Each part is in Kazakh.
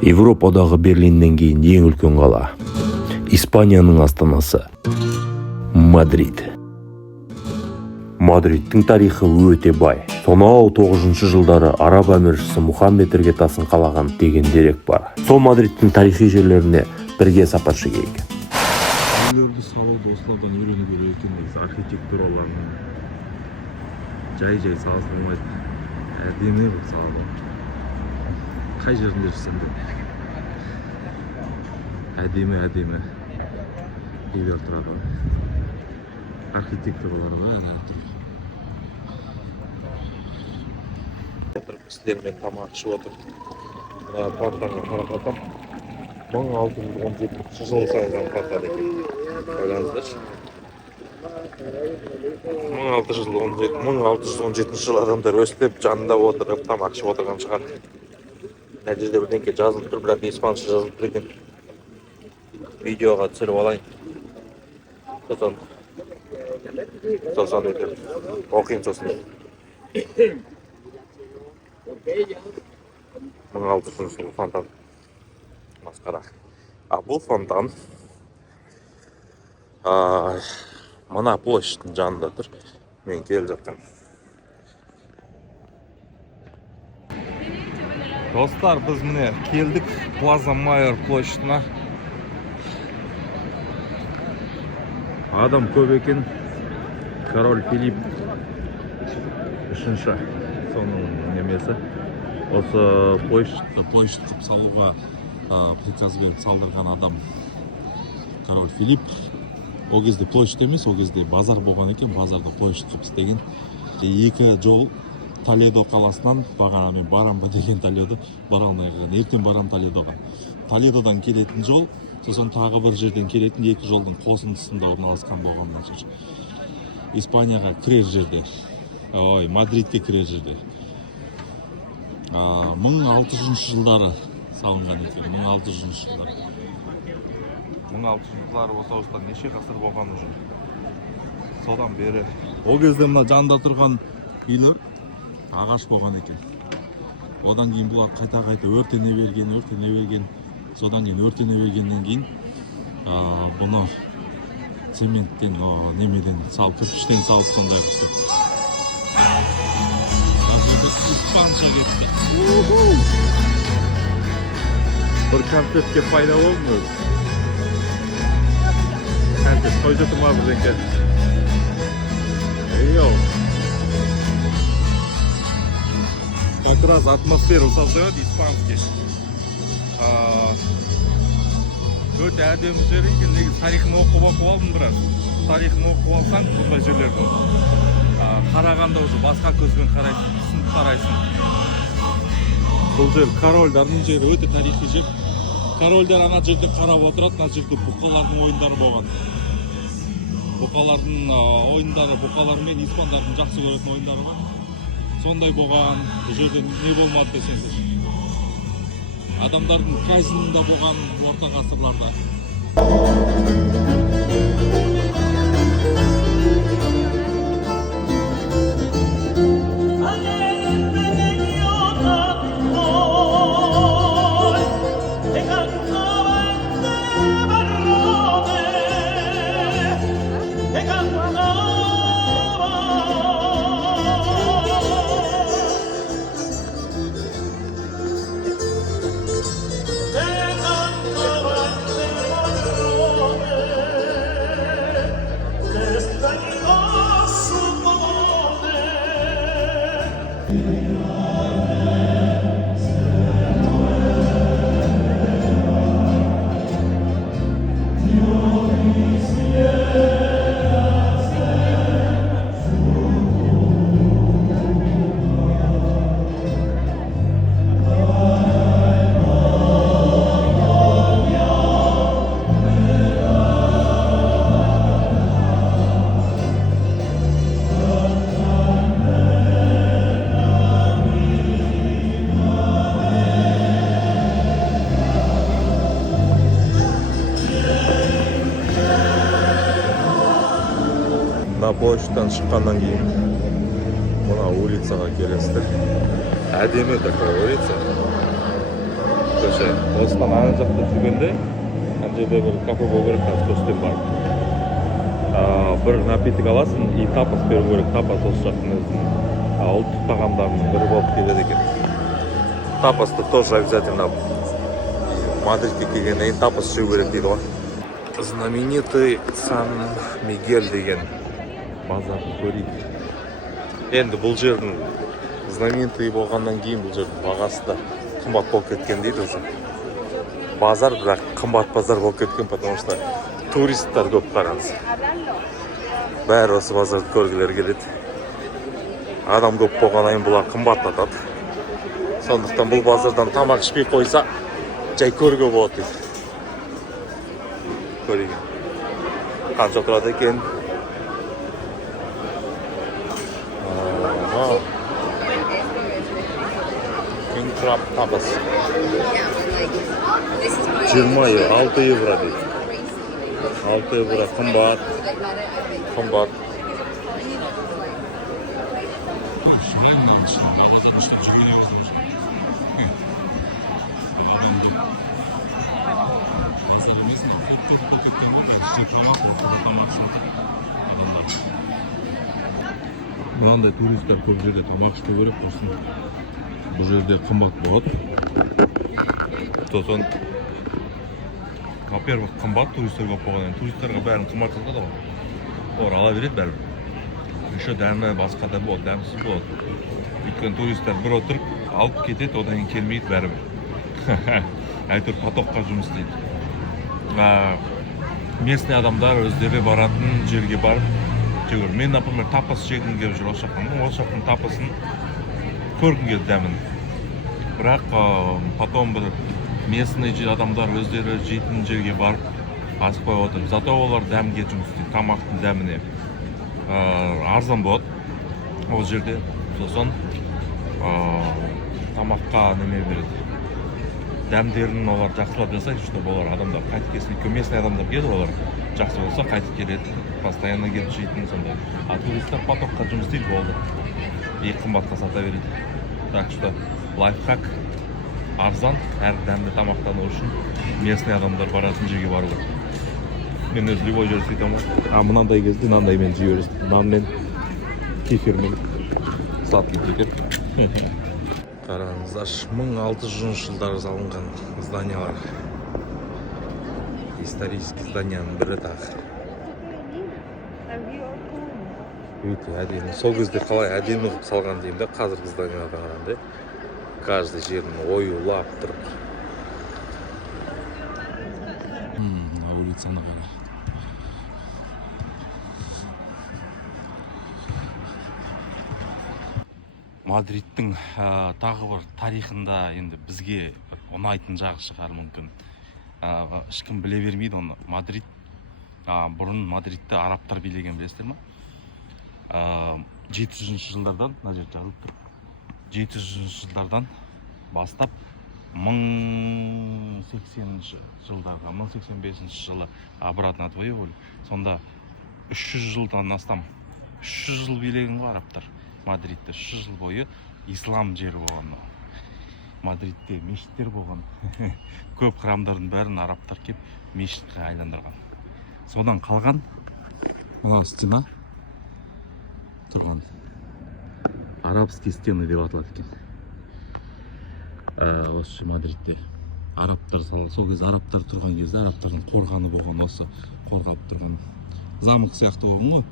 Европадағы Берлинден кейін ең үлкен қала. Испанияның астанасы Мадрид. Мадридтің тарихы өте бай. Сонау 9 жылдары араб әміршісі Мұхаммед іргетасын қалаған деген дерек бар. Сол Мадридтің тарихи жерлеріне бірге сапар шегейік. Үйлерді салуды осылардан үйрену керек екен, негізі архитектураларын жай салыстырмайды. Әдемі бір салды. Қай жерінде жүрсем де әдемі үйлер тұрады. Архитектуралары да кісілермен тамақ ішіп отыр. Портаға қарап атам. 1617 жылы салынған порта екен. Ойлаңыздаршы. 1617 жылы адамдар өстіп жанында отырып тамақ ішіп отырған шығар. Мына жерде бірдеңке жазылып тұр, бірақ испанша жазылып тұр екен. Видеоға түсіріп алайын. Сосын оқиын сосын. 1600 жылғы фонтан. Масқара. Бұл фонтан мына площадьтың жанында тұр. Мен келіп жатқан. Достар, біз міне келдік Плаза Майор площадьына. Адам көп екен. Король Филипп үшінші соның немесі. Осы площадь қып салуға приказ беріп салдырған адам Король Филипп. О кезде площадь емес, о кезде базар болған екен. Базарда площадь қып істеген. Екі жол Толедо қаласынан, бағана мен барам ба деген Толедо, бара алмай қалған. Ертең барам Толедоға. Толедодан келетін жол, сосын тағы бір жерден келетін екі жолдың қосындысында орналасқан болған жер. Испанияға кірер жерде, Мадридке кірер жерде. 1600 жылдары салынған екен, 1600 жылдары. 1600 жылдары осы ауыстан неше ғасыр болған уже. Содан бері. Ол кезде мына жанында тұрған үйлер ағаш болған екен. Одан кейін бұлар қайта өртене берген. Содан кейін өртене бергеннен кейін бұны цементтен, немеден салып, кірпіштен салып сондай қысты. Испанша кетті. Бір концертке пайда болды ма? Концерт қойды тұрма бірдеңке. Как раз атмосферу создает испанский. Өте әдемі жер екен, негізі тарихын оқып алдым біраз. Тарихын оқып алсаң, бұндай жерлердің қарағанда уже басқа көзбен қарайсың, түсініп қарайсың. Бұл жер корольдардың жері, өте тарихи жер. Корольдар ана жерде қарап отырады, ана жерде бұқалардың ойындары болған. Бұқалардың ойындары, бұқалар мен испандардың жақсы көретін ойындары бар. Сондай болған, бұл жерде не болмады десеңдер. Адамдардың казинында болған орта ғасырларда. Площадьтан шыққаннан кейін мына улицаға келесіздер. Әдемі такая улица. көше. Осыдан ана жақта жүргенде ана жерде бір кафе болу керек, қазір көштен барып. Бір напиток аласың, и тапас беру керек, тапас осы жақтың өзінің ұлттық тағамдарының бірі болып келеді екен. Тапасты тоже обязательно Мадридке келгеннен кейін тапас жеу керек дейді ғой. Знаменитый Сан-Мигель деген базарды көрейік. Енді бұл жердің знаменитый болғаннан кейін бұл жердің бағасы да қымбат болып кеткен дейді өзі. Базар, бірақ қымбат базар болып кеткен, потому что туристтар көп қараңыз. Бәрі осы базарды көргілер келеді. Адам көп болғаннан бұлар қымбаттатады. Сондықтан бұл базардан тамақ ішпей қойса, жай көруге болады дейді. Көрейін. Қанша тұрады екен? King Crab табас. 20 6 евро дейді. 6 евро қымбат. Қымбат. Мынандай туристер көп жерде тамақ ішпеу керек болсын. Бұл жерде қымбат болады. Сосын, во-первых, қымбат туристер көп болғаннан. Туристерге бәрін қымбат сатады ғой. Олар ала береді бәрібір. Еще дәмі басқа да болады, дәмсіз болады. Өйткені туристер бір отырып алып кетеді, одан кейін келмейді бәрібір. Әйтеуір потокқа жұмыс істейді. Местный адамдар өздері баратын жерге барып жүгір. Мен, например, тапас жегім келіп жүр осы жақтың тапасын көргім келді дәмін. Бірақ потом бір местный адамдар өздері жейтін жерге барып асықпай отыр. Зато олар дәмге жұмыс істейді, тамақтың дәміне. Арзан болады ол жерде. Сосын тамаққа неме береді. Дәмдерін олар жақсылап жасайды, чтобы олар адамдар қайтып келсін. Местный адамдар келеді, олар жақсы болса қайтып келеді. Постоянно келіп жейтін сондай. А туристер потокқа жұмыс істейді, болды. И қымбатқа сата береді. Так что лайфхак, арзан, әр дәмді тамақтану үшін местный адамдар баратын жерге бару керек. Мен өз любой жерде сөйтемін. Мынандай кезде мынандай мен жей бересің. Нан мен кефирмен сладкий кефир. Қараңыздар, 1600 жылдары салынған зданиялар. Исторический зданияның бірі тағы. Өте әдемі. Сол кезде қалай әдемі қылып салған деймін де, қазіргі зданияларға қарағанда. Каждый жерін оюлап тұрып. Улицаны қара. Мадридтің тағы бір тарихында енді бізге ұнайтын жағы шығар мүмкін. Ешкім біле бермейді оны. Мадрид, бұрын Мадридті арабтар билеген, білесіздер ма? 700 жылдардан, мына жерде жазылып тұр. 700 жылдардан бастап 1080 жылдарға, 1085 жылы обратно отвоевали. Сонда 300 жылдан астам, 300 жыл билеген ғой арабтар. Мадридте 300 жыл бойы ислам жері болған. Мадридте мешіттер болған. Көп храмдардың бәрін арабтар кеп мешітке айландырған. Содан қалған мына стена тұрған. Арабский стены деп аталады екен. Осы Мадридте арабтар салған. Сол кезде арабтар тұрған кезде арабтардың қорғаны болған, осы қорғалып тұрған. Замок сияқты болған ғой.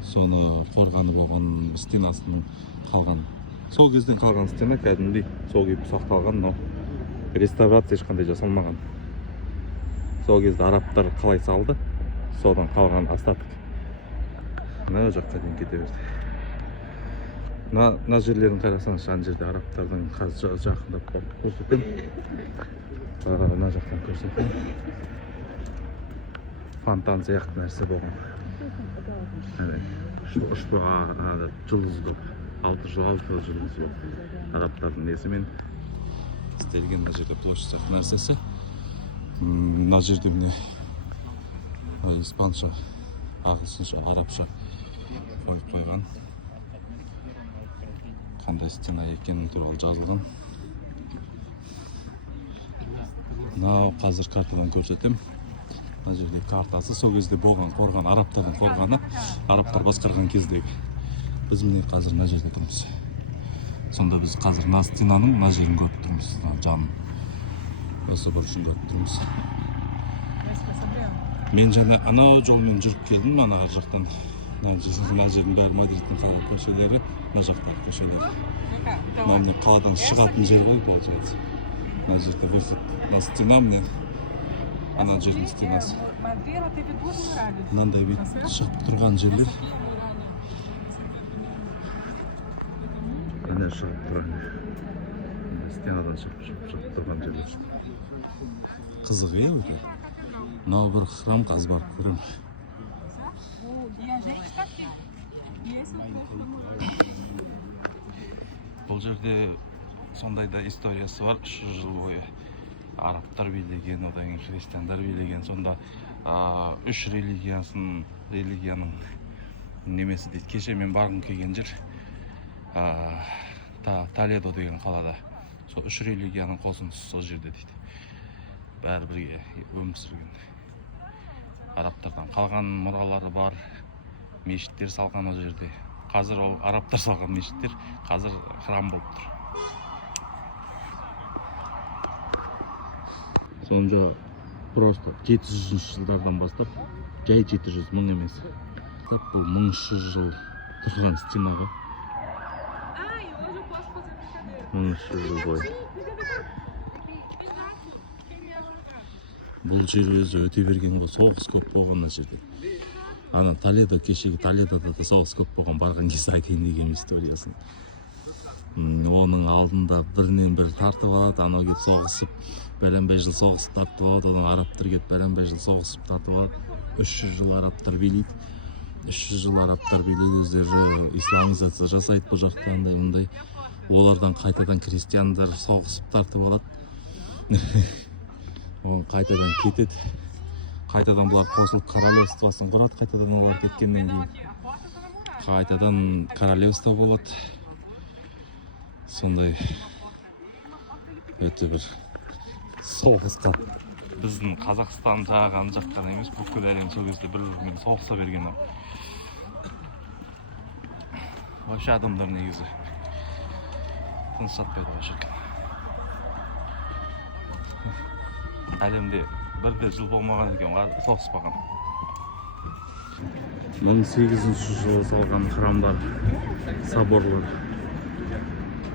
Соны қорғаны болған стенасының қалған. Сол кезден қалған стена кәдімгідей сол күйіп сақталған, но реставрация ешқандай жасалмаған. Сол кезде арабтар қалай салды, содан қалған остаток. Мына жаққа дейін кете берді. Мына жерлерін қарасаңыз, ана жерде арабтардың қазір жақындап көрсеткен. Мына жақтан көрсеткен. Фонтан сияқты нәрсе болған. Ұшпа жұлдыз көп. 6 жұлдыз көп. Арабтардың несімен істелген мына жерде площадь сияқты нәрсесі. Мына жерде міне испанша, ағылшынша, арабша қойып қойған. Қандай стена екені туралы жазылған. мынау қазір картадан көрсетем. Мына жерде картасы сол кезде болған қорған, арабтардың қорғаны, арабтар басқарған кездегі. Біз міне қазір мына жерде тұрмыз. Сонда біз қазір мына стенаның мына жерін көріп тұрмыз, жанын. Осы бұрышын көріп тұрмыз. Мен жаңа анау жолмен жүріп келдім, ана ар жақтан. Мына жердің бәрі Мадридтің қалың көшелері, мына жақтағы көшелері. Мына қаладан шығатын жер ғой, получается. Мына жерде выход, мына стена міне. Ана жердің стенасы. Мынандай бет шығып тұрған жерлер. Міне шығып тұрған жер. Стенадан шығып тұрған жерлер. Қызық өте. Мынау бір храм, қазір барып көремін. Бұл жерде сондай да историясы бар. 300 жыл бойы арабтар билеген, одан кейін христиандар билеген. Сонда 3 религияның немесі дейді. Кеше мен барғым келген жер Толедо деген қалада. Сол 3 религияның қосындысы сол жерде дейді. Бәрі бірге өмір сүрген. Арабтардан қалған мұралары бар, мешіттер салған о жерде. Қазір ол арабтар салған мешіттер, қазір храм болып тұр. Сонда просто 700 жылдардан бастап, жай 700 мың емес. Бұл 1300 жыл тұрған стена ғой. 1300 жыл бойы. Бұл жер өзі өте берген ғой, соғыс көп болған жерде. Ана Толедо, кешегі Толедода да соғыс көп болған, барған кезде айтайын деген историясын. Оның алдында бірінен бір тартып алады, анау келіп соғысып, бәленбай жыл соғысып тартып алады, одан арабтар келіп бәленбай жыл соғысып тартып алады. 300 жыл арабтар билейді. 300 жыл арабтар билейді, өздері исламизация жасайды бұл жақта, андай-мындай. Олардан қайтадан христиандар соғысып тартып алады. Оған қайтадан кетеді. Қайтадан бұлар қосылып королевствосын құрады, қайтадан олар кеткеннен кейін. Қайтадан королевство болады. Сондай өте бір соғысқан. Біздің Қазақстан жаған жаққан емес, бүкіл әлем сол кезде бір-бірімен соғыса берген. Вообще адамдар негізі тыныш жатпайды вообще. Әлемде бірде жыл болмаған екен, соғыспаған. 1800 жылы салған храмдар, соборлар.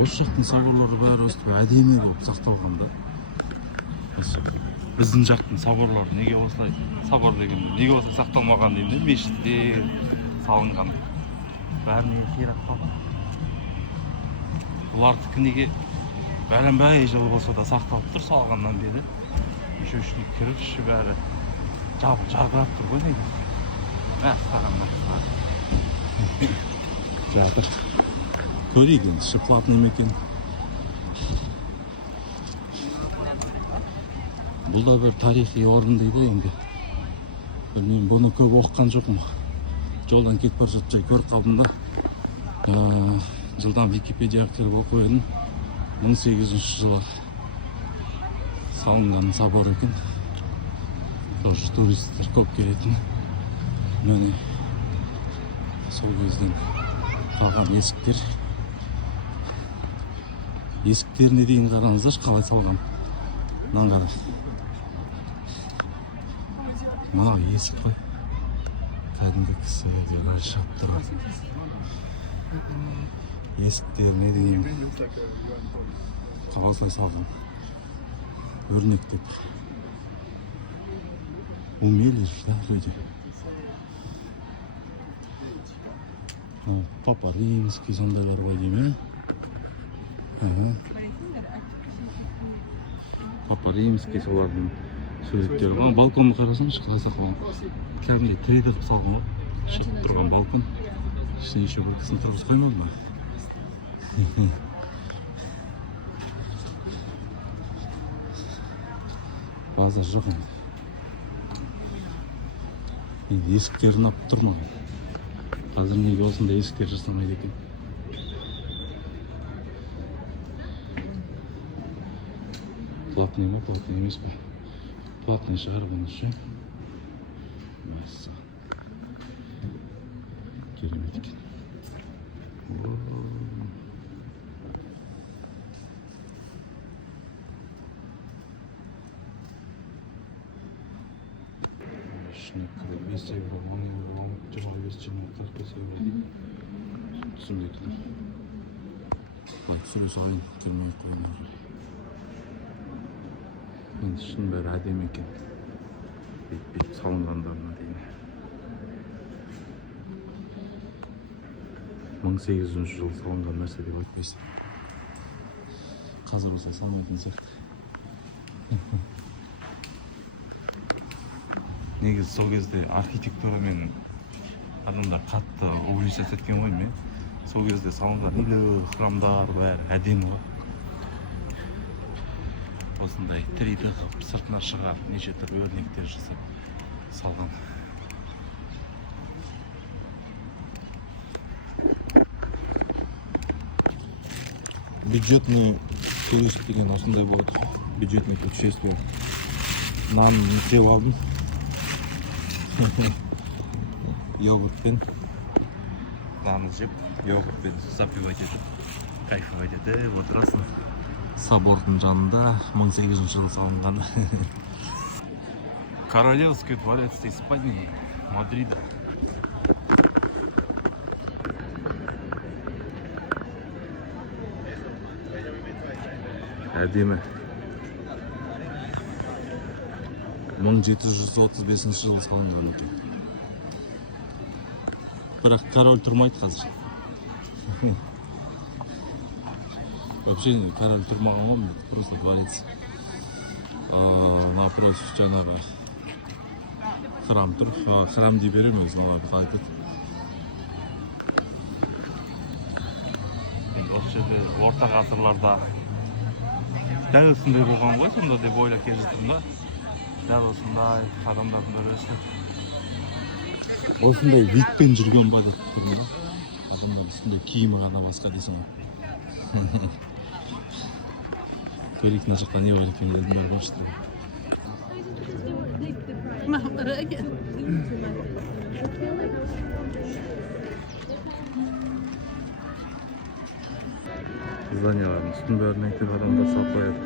Осы жақтың соборлары бәрі өстіп әдемі болып сақталған да. Біздің жақтың соборлары неге осылай, собор дегенде неге осылай сақталмаған деймін, мешітте салынған. Бәріне қирап қалған. Бұлардікі неге бәленбай жыл болса да сақталып тұр салғаннан бері. Үші кіріші бәрі жарқырап тұр ғой неге. Мәқсағандар жатыр. Көрейік енді, платный екен. Бұл да бір тарихи орын дейді енді. Білмеймін, бұны көп оқыған жоқпын. Жолдан кетіп бара жатып жай көріп қалдым да. Жылдан Википедияға кіріп оқып едім. 1800 жылы салынған собор екен. Тоже туристер көп келетін. Міне сол кезден қалған есіктер. Есіктеріне дейін қараңыздаршы, қалай салған. Мынаны қара. Мына есік қой. Кәдімгі кісі шап тұрған. Есіктеріне дейін қалай салған. Өрнектеп. Умели же, да, люди? Папа Римский сондайлар ғой деймін. Папа Римский солардың суреттері ғой. Балконды қарасаңшы, қалай сақалған. Кәдімгідей 3D қылып салған ғой. Шығып тұрған балкон. Ішіне еще бір кісіні тұрғызып қоймады ма? Базар жоқ енді. Енді есіктер ұнап тұр маған. Қазір неге осындай есіктер жасамайды екен. Платный ма, платный емес пе? бесплатный шығар бұнысы. Мәссаған. Керемет екен. Ішіне кіріп 5 евро, 10 евро, 25 және 45 евро дейді. Түсінбейтін. Түсіре сайын келмей қойыңдар. Енді шын бәрі әдемі екен. Бет-бет салынғандарына дейін. 1800 жыл салынған нәрсе деп айтпайсың. Қазір болса салмайтын сияқты. Негізі сол кезде архитектурамен адамдар қатты увлечаться еткен ғой мен. Сол кезде салынған үйлер, храмдар бәрі әдемі ғой. Осындай 3D қылып сыртына шығарып, неше түрлі өрнектер жасап салған. Бюджетный турист деген осындай болады. Бюджетный путешествие. Нан жеп алдым. Йогуртпен. Нан жеп, йогуртпен запивать етіп, кайфовать етіп отырасың. Собордың жанында 1800 жыл салынған. Королевский дворец Испании, Мадрида. Әдемі. 1735 жылы салынған екен. Бірақ король тұрмайды қазір. Вообще король тұрмаған ғой, просто дворец. Напротив жаңағы храм тұр. Храм дей беремін өзін оларды қайтып. Енді осы жерде орта ғасырларда дәл осындай болған ғой, сонда деп ойлап келе жатырмын да. Дәл осындай адамдардың бірі өсті. Осындай витпен жүрген ба деп тұрмын да. Адамдар үстінде киімі ғана басқа дейсің ғой. Көрейік мына жақта не бар екен дедім бәрі башты. Зданиялардың үстін бәрін әйтеуір адамдар салып қояды.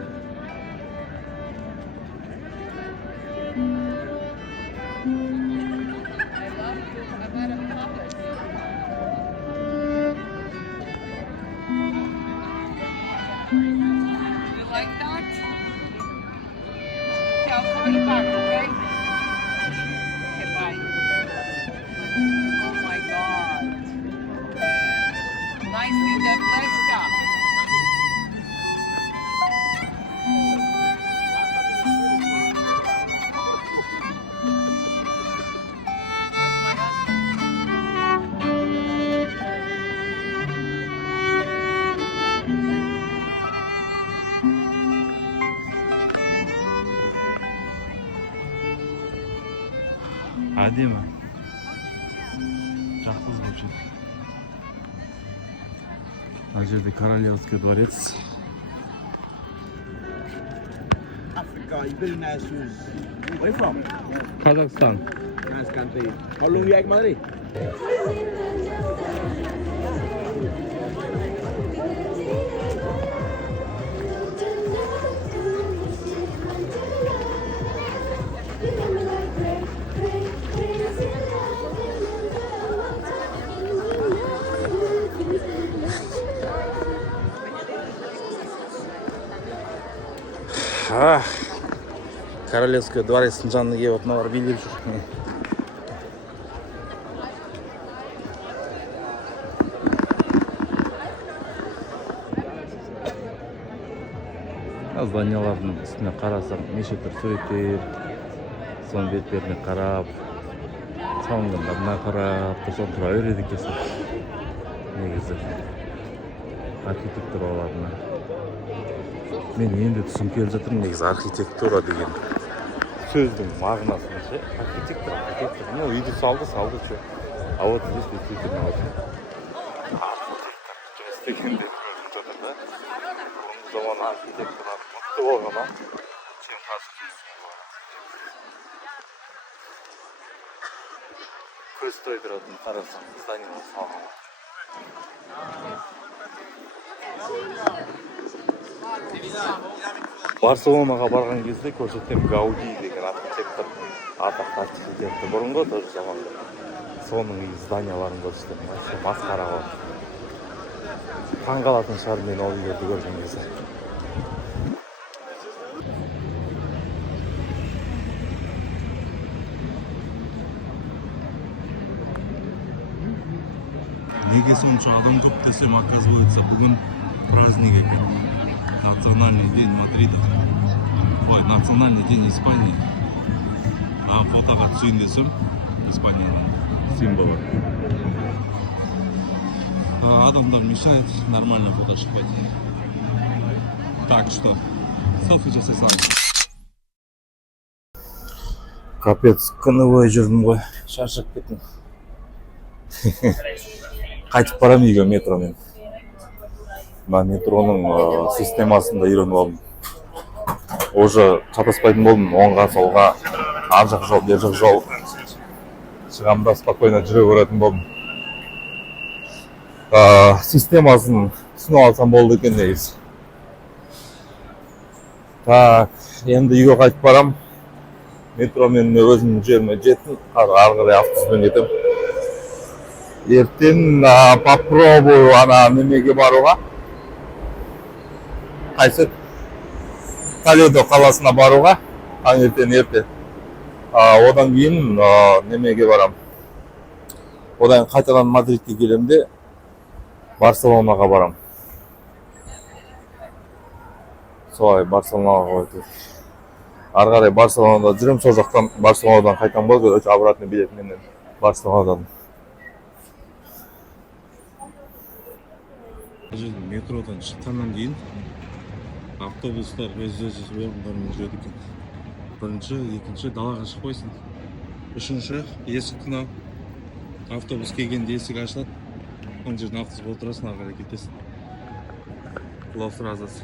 Әдемі. Жақсы звучит. Мына жерде Королевский дворец. Africa, you've been in there since... Where are you from? Kazakhstan. Nice country. How long you at Madrid? Королевский дворецтің жанына келіп мыналар билеп жүр. Зданиялардың үстіне қарасам неше түрлі суреттер, соның беттеріне қарап, салынғандарына қарап, соны тұра береді екенсің. Негізі архитектураларына. Мен енді түсініп келе жатырмын, негізі архитектура деген сөздің мағынасын ше. Архитектор. Не, үйді салды ше. А вот здесь действительно очень архитектор дегенде көрініп жатыр да. Бұрынғы заман архитекторлар мықты болған, чем көз тойдыратын қарасаң зданиені салған. Барселонаға барған кезде көрсетем Гауди деген архитектор, атақты архитектор бұрынғы тоже заманда. Соның зданияларын көрсетем. Вообще масқара ғой. Таңғалатын шығар мен ол үйлерді көрген кезде. Неге сонша адам көп десем, оказывается, бүгін праздник екен. Национальный день Мадрида. Ой, национальный день Испании. А фотоға түсейін десем, Испанияның символы. Адамдар мешает, нормально фото шықпайды. Так что, селфи жасасам. Капец, күні бойы жүрдім ғой, шаршап кеттім. Қайтып барам үйге метромен. Мына метроның системасында үйреніп алдым. Уже шатаспайтын болдым, оңға солға, ар жақ жол, бер жақ жол. Шығамда спокойно жүре беретін болдым. Системасын түсініп алсам болды екен негізі. Так, енді үйге қайтып барам. Метромен өзімнің жеріме жеттім, ары қарай автобуспен кетем. Ертең попробую ана немеге баруға. Қайсы? Толедо қаласына баруға. Таңертең ерте. Одан кейін немеге барам. Одан қайтадан Мадридке келем де Барселонаға барам. Солай Барселонаға қойды. Ары қарай Барселонада жүрем, сол жақтан Барселонадан қайтам болды, обратный билетменен Барселонадан. Метродан шыққаннан кейін автобустар өз орындарымен жүреді екен. Бірінші, екінші далаға шықпайсың. Үшінші, есіктің автобус келгенде есік ашылады. Он жерден автобус отырасың, ары қарай кетесің. Лос Разос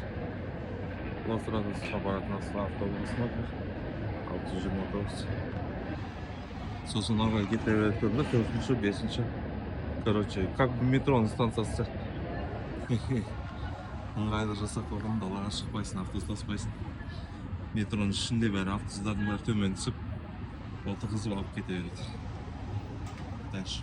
аппаратына автобус смотришь. 629. Сосын ары қарай кете беретін да, 4-ші, 5-ші. Короче, как бы метроның станциясы. Ыңғайлы жасап қойған, далаға шықпайсың, автобус таспайсың. Метроның ішінде бәрі автобустардың бәрі төмен түсіп, отырғызып алып кете береді. Дальше.